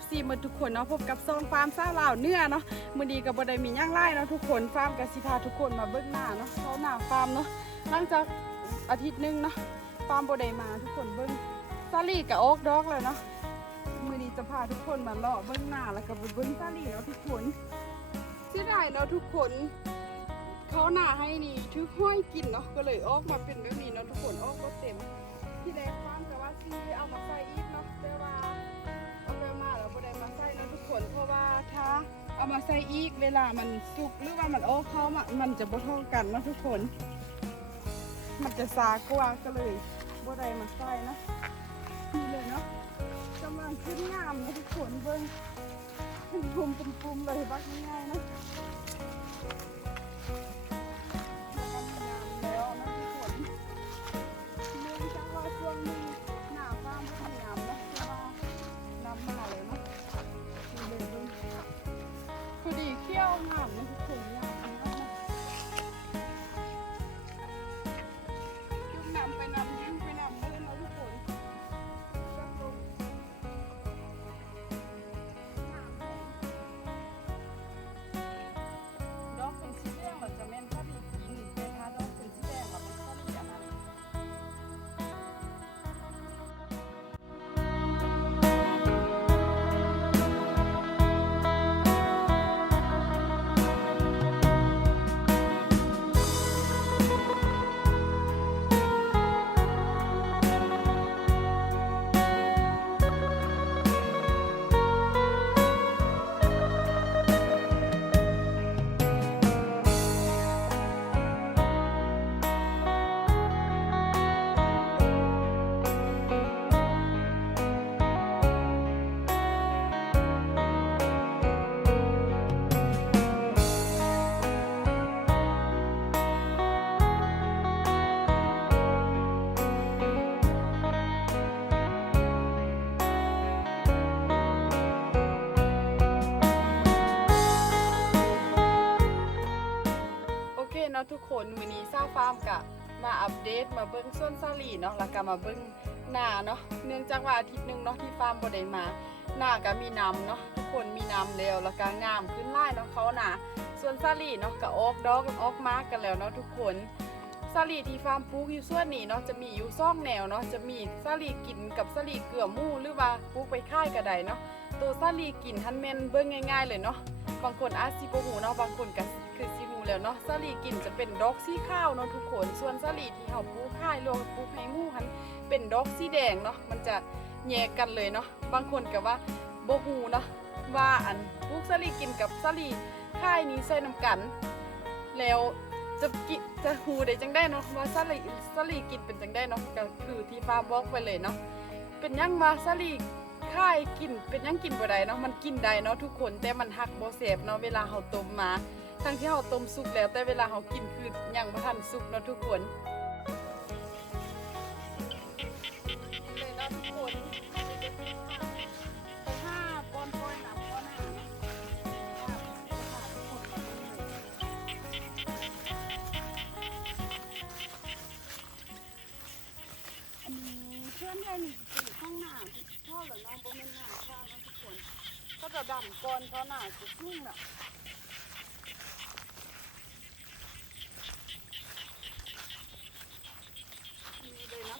FC หมดทุกคนเนาะพบกับซองฟาร์มซาลาวเนื้อเนาะมื้อนี้ก็บ่ได้มีย่างไร่เนาะทุกคนฟาร์มก็สิพาทุกคนมาเบิ่งหน้าเนาะเขาหน้าฟาร์มเนาะหลังจากอาทิตย์หนึงเนาะฟาร์มบ่ได้มาทุกคนเบิ่งซาลี่กับโอ๊กดอกเลยเนาะมื้อนี้จะพาทุกคนมาเลาะเบิ่งหน้าแล้วก็ไปเบิ่งซาลี่เนาะทุกคนเสียดายเนาะทุกคนเขาหน้าให้นี่ทุกห้อยกินเนาะก็เลยออกมาเป็นแบบนี้เนาะทุกคนออกก็เต็มที่แรกฟาร์มแต่ว่าซีเอามา เอามาใส่อีกเวลามันสุกหรือว่ามันโอ้เข้ามามันจะบ่เท่ากันนะทุกคน มันจะสากว่าก็เลยบ่ได้มาใส่นะนี่เลยเนาะกำลังขึ้นงามนะทุกคนเบิ่งเป็นปุ่มเป็นปุ่มเลยบักง่ายๆนะ เนาะทุกคนวันนี้ซาฟาร์มกะมาอัปเดตมาเบิ้งส้นซาลีเนาะแล้วก็มาเบิ้งหน้าเนาะเนื่องจากว่าอาทิตย์หนึงเนาะที่ฟาร์มบ่ได้มาหน้าก็มีน้ำเนาะทุกคนมีน้ำแล้วแล้วก็งามขึ้นไล่เนาะเขาหนาส่วนซาลีเนาะก็ออกดอกออกมากันแล้วเนาะทุกคนซาลีที่ฟาร์มปลูกอยู่ส่วนนี้เนาะจะมีอยู่ซ่องแนวเนาะจะมีซาลีกินกับซาลีเกลือหมู่หรือว่าปลูกไปค่ายก็ได้เนาะ ตัวซาลีกินทันแม่นเบิ่งง่าย ๆ เลยเนาะบางคนอาจสิบ่ฮู้เนาะบางคนก็คือสิฮู้แล้วเนาะซาลีกินจะเป็นดอกสีขาวเนาะทุกคนส่วนซาลีที่เฮาปลูกค่ายรวมปลูกให้หมู่หันเป็นดอกสีแดงเนาะมันจะแยกกันเลยเนาะบางคนก็ว่าบฮูเนาะว่าอันปลูกสลีกินกับสลีค่ายนี้ใส่น้ำกัน แล้วจะกิจะฮูได้จังได้เนาะว่าสลีสลีกินเป็นจังได้เนาะก็คือที่ฟ้าบอกไปเลยเนาะเป็นยังมาสลี ค่ายกินเป็นยังกินบ่ได้เนาะมันกินได้เนาะทุกคนแต่มันหักบ่แสบเนาะเวลาเฮาต้มมา ทั้งที่เฮาต้มสุกแล้วแต่เวลาเฮากินคือยังบ่ทันสุกเนาะทุกคน ก็จะดำก้อนเขาหน้าจะขึ้นอะนี่เลยนะ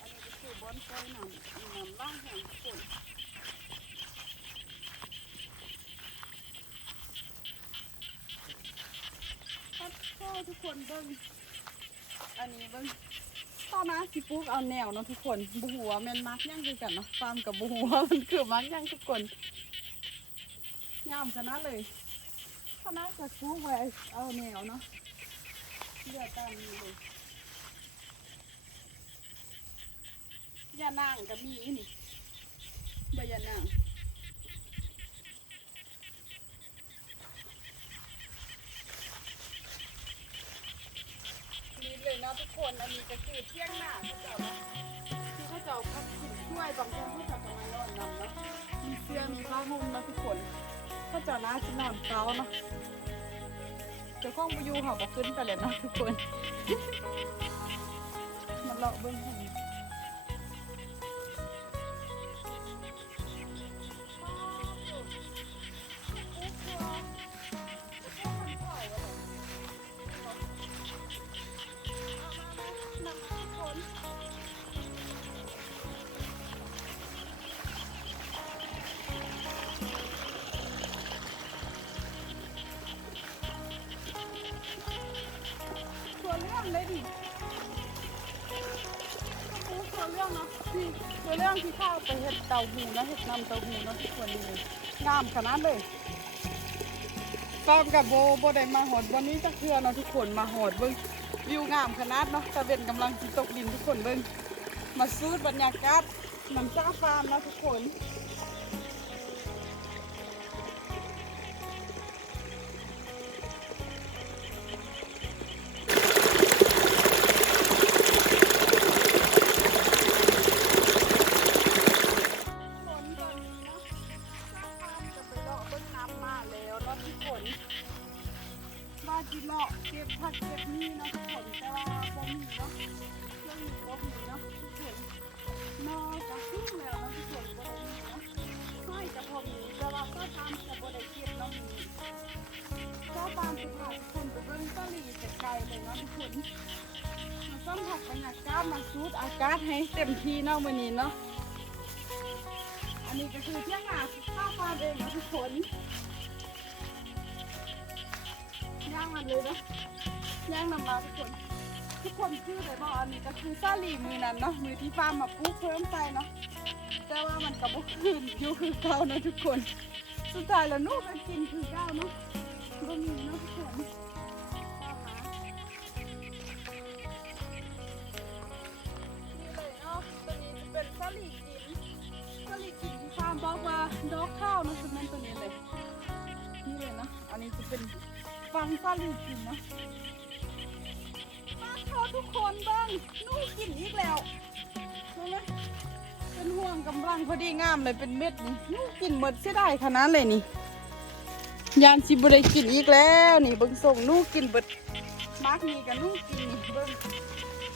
อันนี้ก็คือบอนก้อยน้ำน้ำล่างแห่งทุกคนครับก็ทุกคนเบิ้งอันนี้เบิ้งตอนนะสิปลูกเอาแนวเนาะทุกคนบูหัวแมนมักย่างคือกันเนาะฟาร์มกับบูหัวมันคือมักย่างทุกคน งามขนาดเลยตอนนะจะปลูกไว้เอาแนวเนาะเลือกตามนี้เลยยานางกับมีนี่ใบยานางนี่เลยนะทุกคนอันนี้ก็คือเที่ยงหน้าเขาเจ้านะคือเขาเจ้าพักกินช่วยบางคนเขาจ้าก็มานอนนำเนาะมีเสื้อมีผ้าห่มนะทุกคน เขาเจ้านะจะนอนเฝ้าเนาะเจ้าของไปอยู่เขาบอกขึ้นไปเลยนะทุกคน มันเลาะเบิ้งให้ ตัวเรื่องเลยดิตัวเรื่องเนาะที่ตัวเรื่องที่ข้าวไปเห็ดเต่าหูนะเห็ดนำเต่าหูนะทุกคนนี่เลยงามขนาดเลยฟาร์มกับโบโบได้มาหอดวันนี้จักเทือเนาะทุกคนมาหอดเบิ้งวิวงามขนาดเนาะตะเวนกำลังสิตกดินทุกคนเบิ้งมาซื้อบรรยากาศน้ำจ้าฟาร์มเนาะทุกคน มาสัมผัสบรรยากาศมาสูดอากาศให้เต็มที่เนาะมื้อนี้เนาะ อันนี้ก็คือเที่ยงนาข้าวปลาเองเนะทุกคนย่างมันเลยนะย่างนำมาทุกคน ทุกคนชื่อเลยบอกอันนี้ก็คือซาลีมือนั้นเนาะ มือที่ฟาร์มมาปลูกเพิ่มไปเนาะ แต่ว่ามันกับบุคืนอยู่คือเก่านะทุกคน สุดท้ายแล้วนู่นก็กินคือเก่าเนาะบ่มีเนาะทุกคน ดอกข้าวนะคือแม่นตัวนี้เลย นี่เลยนะ อันนี้จะเป็นฟังซาลีกินนะมาเขาทุกคนบ้างนู่กินอีกแล้วเห็นไหมเป็นห่วงกำลังพอดีงามเลยเป็นเม็ดนี่นู่กินหมดเสียดายขนาดเลยนี่ยานสิบุได้กินอีกแล้วนี่เบิ้งส่งนู่กินเบิดมาร์กนี่กับนู่กินนี่เบิ้ง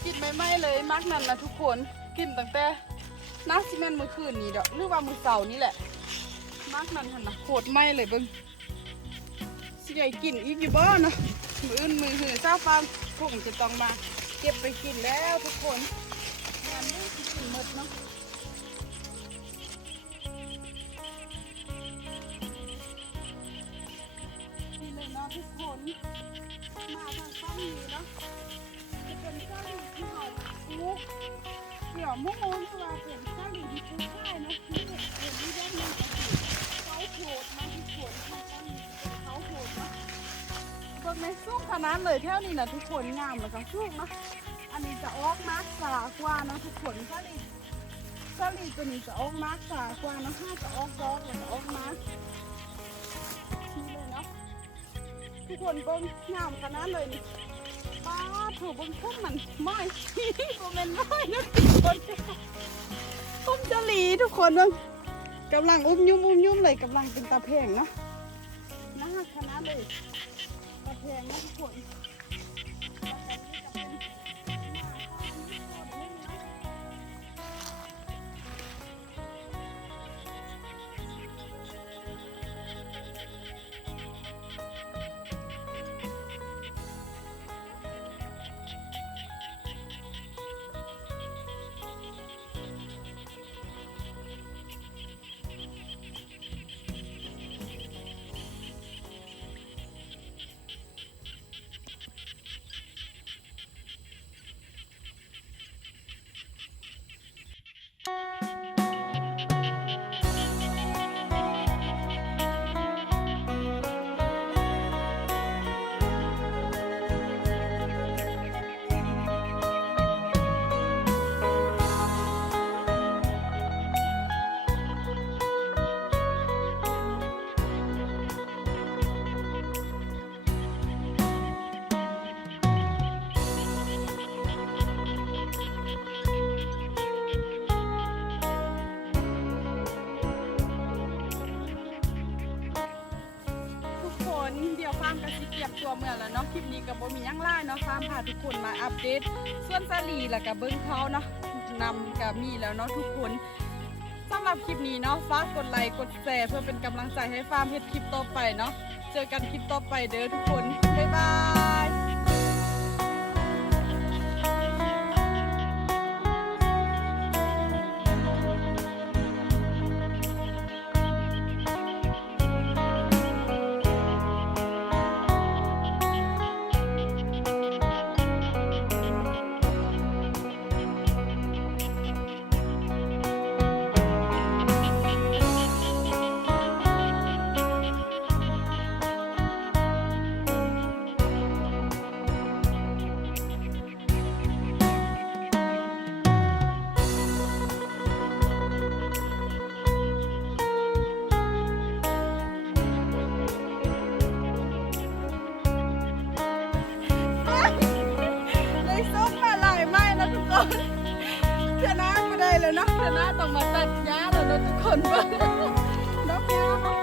กินไม่ไหมเลยมาร์กนั่นนะทุกคนกินตั้งแต่น้าซีเมนต์มือคืนนี่ดอกหรือว่ามือเสาร์นี่แหละ มากนั่นหันนะโคตรไหมเลยเบิ้งสิได้กินอีกอยู่บ้เนาะมืออื่นมือหือเจ้าฟางคงจะต้องมาเก็บไปกินแล้วทุกคนงานนี้กินหมดเนาะนี่เลยเนาะทุกคน มาทางข้างนี้เนาะจะเป็นเจ้าหลีที่เขาปลูกเกี่ยวมุ้งมูนว่าเป็นเจ้าหลีที่ปลูได้เนาะนี่เห็นเห็นนี่ได้เงินเขา โหดมาทุกคนทางข้างนี้เขาโหดเนาะเบิ่งในซุกขนาดเลยเท่านี้นะทุกคนงามแล้วก็ซุกเนะอันนี้จะออกมากสากว่านะทุกคนซาลีซาลีตัวนี้จะออกมากสากว่านะห้าจะออกดอกแล้วก็ออกมานี่เลยเนาะทุกคนเบิ่งงามขนาดเลยนี่ป้าถูกเบิ่งพุ่มมันไม่โมเมนไม่นะทุกคนพุ่มจะหลีทุกคนเบิ่ง กำลังอุ้มยุ่มอุ้มยุ่มเลยกำลังเป็นตาแพงเนาะน่าขนาดเลยกระเพงนะทุกคน เมื่อแล้วเนาะคลิปนี้กับโบมียังไล่เนาะฟาร์มพาทุกคนมาอัปเดตส่วนสาลีแล้วก็เบิ้งเขาเนาะนำกับมีแล้วเนาะทุกคนสำหรับคลิปนี้เนาะฝากกดไลค์กดแชร์เพื่อเป็นกำลังใจให้ฟาร์มเฮ็ดคลิปต่อไปเนาะเจอกันคลิปต่อไปเด้อทุกคนบ๊ายบาย เท่าน้าไม่ได้เลยเนาะเท่าน้าต้องมาตัดหญ้าแล้วเนาะทุกคนเบิ่งเนาะพี่น้อง